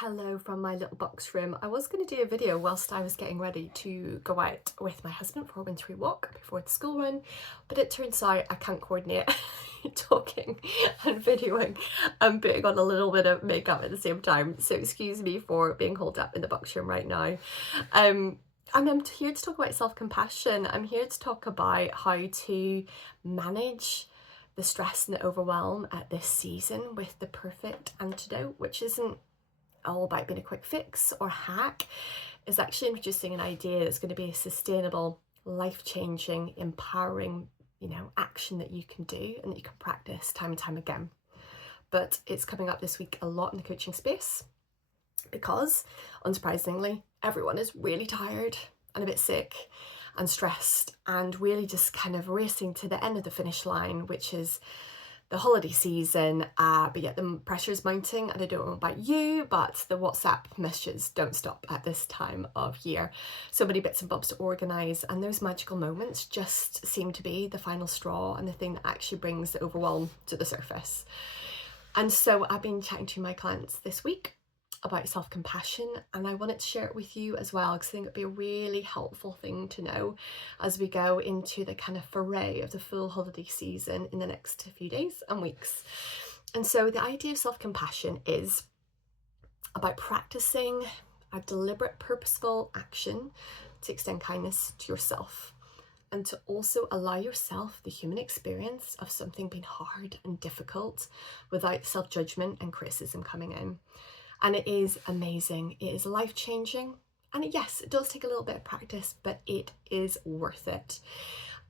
Hello from my little box room. I was going to do a video whilst I was getting ready to go out with my husband for a wintry walk before the school run, but it turns out I can't coordinate talking and videoing and putting on a little bit of makeup at the same time, so excuse me for being holed up in the box room right now. And I'm here to talk about self-compassion. I'm here to talk about how to manage the stress and the overwhelm at this season with the perfect antidote, which isn't all about being a quick fix or hack. Is actually introducing an idea that's going to be a sustainable, life-changing, empowering, action that you can do and that you can practice time and time again. But it's coming up this week a lot in the coaching space because, unsurprisingly, everyone is really tired and a bit sick and stressed and really just kind of racing to the end of the finish line, which is the holiday season, but yet the pressure's mounting, and I don't know about you, but the WhatsApp messages don't stop at this time of year. So many bits and bobs to organise, and those magical moments just seem to be the final straw and the thing that actually brings the overwhelm to the surface. And so I've been chatting to my clients this week about self-compassion, and I wanted to share it with you as well because I think it'd be a really helpful thing to know as we go into the kind of foray of the full holiday season in the next few days and weeks. And so the idea of self-compassion is about practicing a deliberate, purposeful action to extend kindness to yourself and to also allow yourself the human experience of something being hard and difficult without self-judgment and criticism coming in. And it is amazing. It is life-changing. And yes, it does take a little bit of practice, but it is worth it.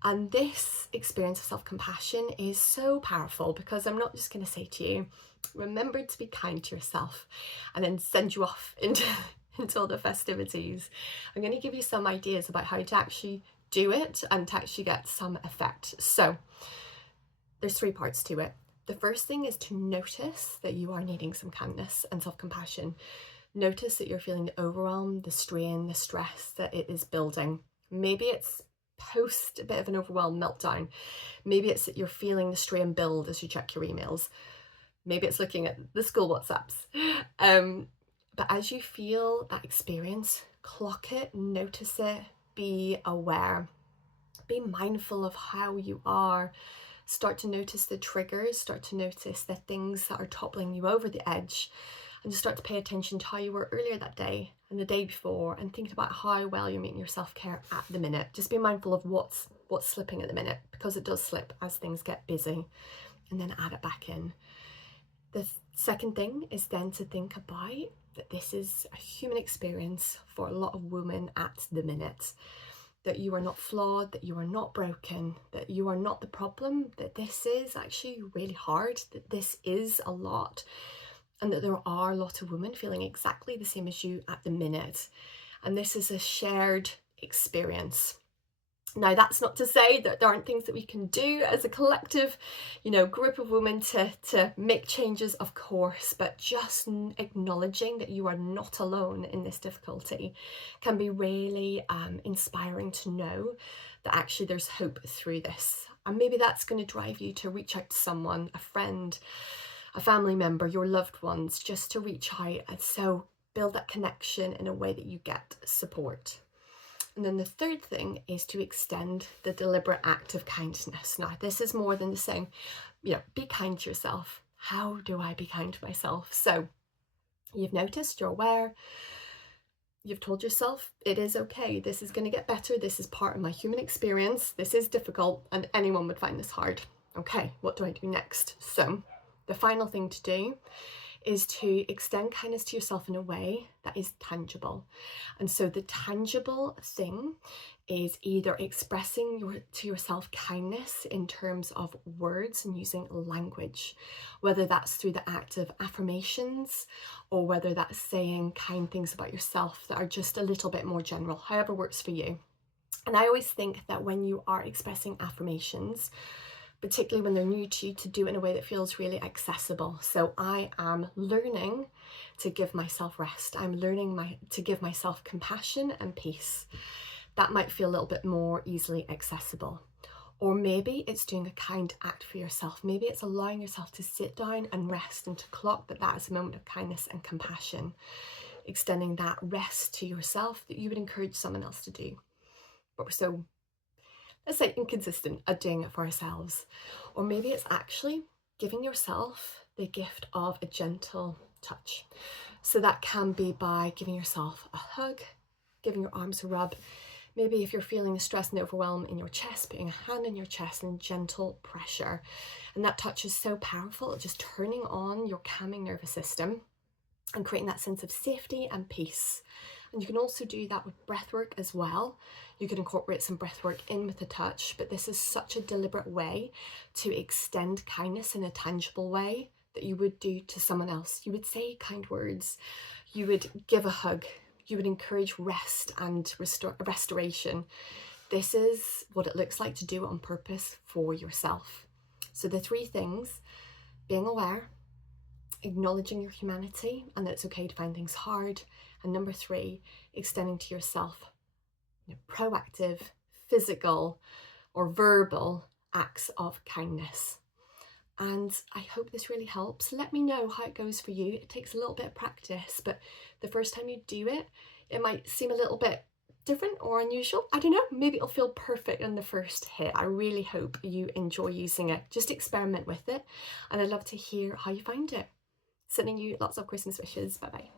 And this experience of self-compassion is so powerful because I'm not just going to say to you, remember to be kind to yourself and then send you off into all the festivities. I'm going to give you some ideas about how to actually do it and to actually get some effect. So there's 3 parts to it. The first thing is to notice that you are needing some kindness and self-compassion. Notice that you're feeling the overwhelm, the strain, the stress that it is building. Maybe it's post a bit of an overwhelm meltdown. Maybe it's that you're feeling the strain build as you check your emails. Maybe it's looking at the school WhatsApps. But as you feel that experience, clock it, notice it, be aware. Be mindful of how you are. Start to notice the triggers, start to notice the things that are toppling you over the edge, and just start to pay attention to how you were earlier that day and the day before, and think about how well you're meeting your self-care at the minute. Just be mindful of what's slipping at the minute, because it does slip as things get busy, and then add it back in. The second thing is then to think about that this is a human experience for a lot of women at the minute. That you are not flawed, that you are not broken, that you are not the problem, that this is actually really hard, that this is a lot, and that there are a lot of women feeling exactly the same as you at the minute. And this is a shared experience. Now, that's not to say that there aren't things that we can do as a collective, group of women to make changes, of course, but just acknowledging that you are not alone in this difficulty can be really inspiring to know that actually there's hope through this. And maybe that's going to drive you to reach out to someone, a friend, a family member, your loved ones, just to reach out and so build that connection in a way that you get support. And then the third thing is to extend the deliberate act of kindness. Now, this is more than the saying, be kind to yourself. How do I be kind to myself? So you've noticed, you're aware, you've told yourself it is okay. This is going to get better. This is part of my human experience. This is difficult and anyone would find this hard. Okay, what do I do next? So the final thing to do is to extend kindness to yourself in a way that is tangible. And so the tangible thing is either expressing to yourself kindness in terms of words and using language, whether that's through the act of affirmations or whether that's saying kind things about yourself that are just a little bit more general, however works for you. And I always think that when you are expressing affirmations, particularly when they're new to you, to do it in a way that feels really accessible. So I am learning to give myself rest. I'm learning to give myself compassion and peace. That might feel a little bit more easily accessible. Or maybe it's doing a kind act for yourself. Maybe it's allowing yourself to sit down and rest and to clock that is a moment of kindness and compassion, extending that rest to yourself that you would encourage someone else to do. But we're so, let's say, inconsistent at doing it for ourselves. Or maybe it's actually giving yourself the gift of a gentle touch. So that can be by giving yourself a hug, giving your arms a rub. Maybe if you're feeling the stress and overwhelm in your chest, putting a hand in your chest and gentle pressure. And that touch is so powerful, just turning on your calming nervous system and creating that sense of safety and peace. And you can also do that with breath work as well. You can incorporate some breath work in with the touch, but this is such a deliberate way to extend kindness in a tangible way that you would do to someone else. You would say kind words, you would give a hug, you would encourage rest and restoration. This is what it looks like to do it on purpose for yourself. So the 3 things: being aware, acknowledging your humanity and that it's okay to find things hard, and number 3, extending to yourself proactive, physical or verbal acts of kindness. And I hope this really helps. Let me know how it goes for you. It takes a little bit of practice, but the first time you do it, it might seem a little bit different or unusual. I don't know, maybe it'll feel perfect on the first hit. I really hope you enjoy using it. Just experiment with it, and I'd love to hear how you find it. Sending you lots of Christmas wishes. Bye bye.